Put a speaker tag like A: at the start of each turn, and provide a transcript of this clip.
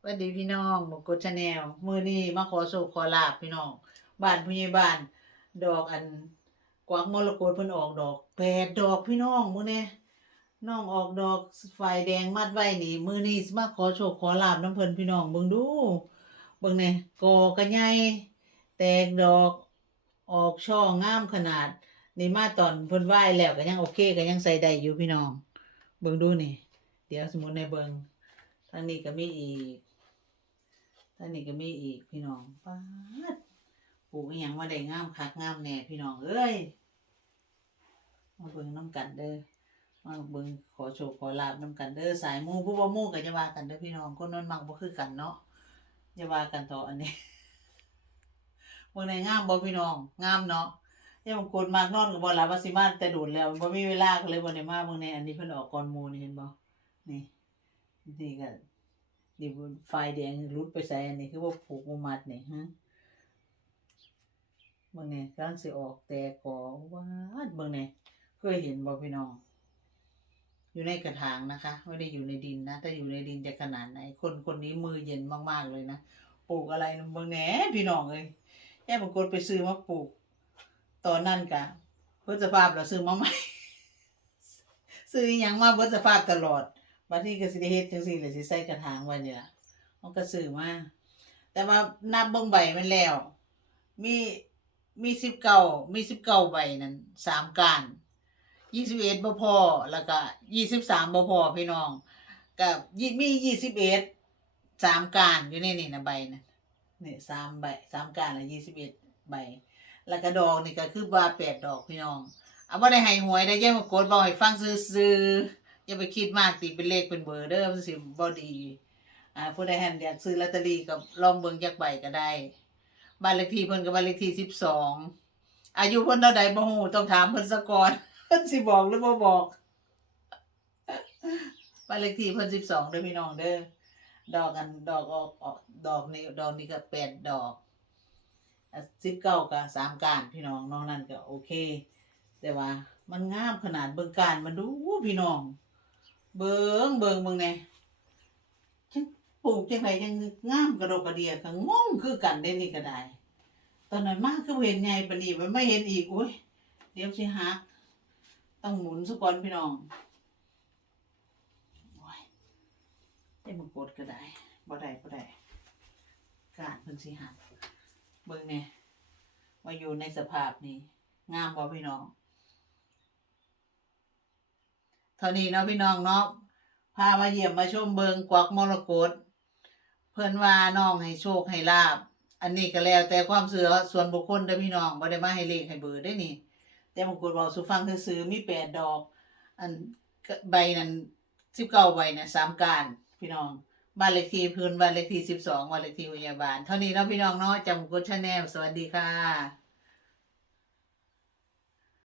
A: สวัสดีพี่น้องมกดชาแนลมือนี้มาขอโชคขอลาบพี่น้องบ้านผู้ใหญ่บ้าน ดอกอันกวักมรกตเพิ่นออกดอกแปดดอกพี่น้องมื้อนี้น้องออกดอกไฟแดงมัดไว้นี่ มือนี้มาขอโชคขอลาบน้ำเพิ่นพี่น้องเบิ่งดูเบิ่งแหน่กอกระใหญ่แตกดอกออกช่องามขนาดนี่มาตอนเพิ่นไหว้แล้วก็ยังโอเคก็ยังใส่ได้อยู่พี่น้อง เบิ่งดูนี่ เดี๋ยวสมมุติในเบิ่งทางนี้ก็มีอีก ทางนี้ก็มีอีกพี่น้องป๊าดปลูกอหยังมาได้งามคักงามแน่พี่น้องเอ้ยมาเบิ่งน้ำกันเด้อมาเบิ่งขอโชคขอลาบน้ำกันเด้อสายมูผู้บ่มูก็จะว่ากันเด้อพี่น้องคนนั้นมักบ่คือกันเนาะอย่าว่ากันต่ออันนี้เบิ่งในงามบ่พี่น้องงามเนาะยังบางคนมากนอนก็บ่หลับว่าสิมาแต่โดนแล้วบ่มีเวลาก็เลยบ่ได้มาเบิ่งในอันนี้เพิ่นออกก่อนหมู่นี่เห็นบ่นี่นี่ก็ นี่ไฟแดงรุดไปใส่อันนี้คือว่าผูกบ่มัดนี่ฮะเบิ่งนี่กำลังสิออกแต่กอวาดเบิ่งนี่ยเคยเห็นบ่พี่น้อง อยู่ในกระถางนะคะไม่ได้อยู่ในดินนะถ้าอยู่ในดินจะขนาดไหน คนคนนี้มือเย็นมากๆเลยนะปลูกอะไรเบิ่งแหนพี่น้องเอ้ยแย่บางคนไปซื้อมาปลูก ตอนนั้นกะเบิดสภาพเราซื้อมาใหม่ซื้ออยังมาเบิดสภาพตลอด บัดนี้ก็สิได้เฮ็ดจังซี่แหละสิใส่กระถางไว้นี่ล่ะมันก็ซื้อมาแต่ว่านับเบิ่งใบมันแล้ว มีมี19มี19ใบนั้นสามก้าน21บ่พอแล้วก็23บ่พอพี่น้องก็ยี่มี21สามก้านอยู่ในนี่นะใบนะนี่สามใบสามก้านละ21ใบ แล้วก็ดอกนี่ก็คือว่าแปดดอกพี่น้องเอาบ่ได้ให้หวยได้แย่มากดบอกให้ฟังซื่อๆ อย่าไปคิดมากตีเป็นเลขเป็นเบอร์เด้อมันสิบ่ดีอ่าผู้ใดหันอยากซื้อลอตเตอรี่ก็ลองเบิ่งจักใบก็ได้บ้านเลขที่เพิ่นก็บ้านเลขที่12องอายุเพิ่นเท่าใดบ่ฮู้ต้องถามเพิ่นซะก่อนเพิ่นสิบอกหรือบ่บอกบ้านเลขที่เพิ่น12เด้อพี่น้องเด้อดอกกันดอกออกออกดอกนี้ดอกนี้ก็แปดดอกสิบเก้ากับสามการพี่น้องน้อกนั้นก็โอเค แต่ว่ามันงามขนาดเบิงการมันดูพี่น้อง เบิงเบิงเบิงไงฉันปลูกจังไรยังงามกระโดกกระเดียก็งงคือกันได้นี่ก็ได้ ตอนนั้นมากคือเห็นไงปานนี้มันไม่เห็นอีกอุ้ยเดี๋ยวสิหักต้องหมุนซะก่อนพี่น้องโอ้ยได้มากดก็ได้บ่ได้บ่ได้การเพิ่นสิหักเบิ่งเนี่ยว่าอยู่ในสภาพนี้ งามบ่พี่น้อง เท่านี้เนาะพี่น้องเนาะพามาเยี่ยมมาชมเบิงกวักมรกตเพิ่อนว่าน้องให้โชคให้ลาบ อันนี้ก็แล้วแต่ความเชื่อส่วนบุคคลเด้อพี่น้องบ่ได้มาให้เลขให้เบอร์ได้นี่ แต่บางคนเว้าสู่ฟังซื่อมีแปดดอก อันใบนั้น19ใบนะสามกานพี่น้องบ้านเลขที่พื้นบ้านเลขที่สิบสองบ้านเลขที่พยาบาล เท่านี้เนาะพี่น้องเนาะจำกุดชแนลสวัสดีค่ะ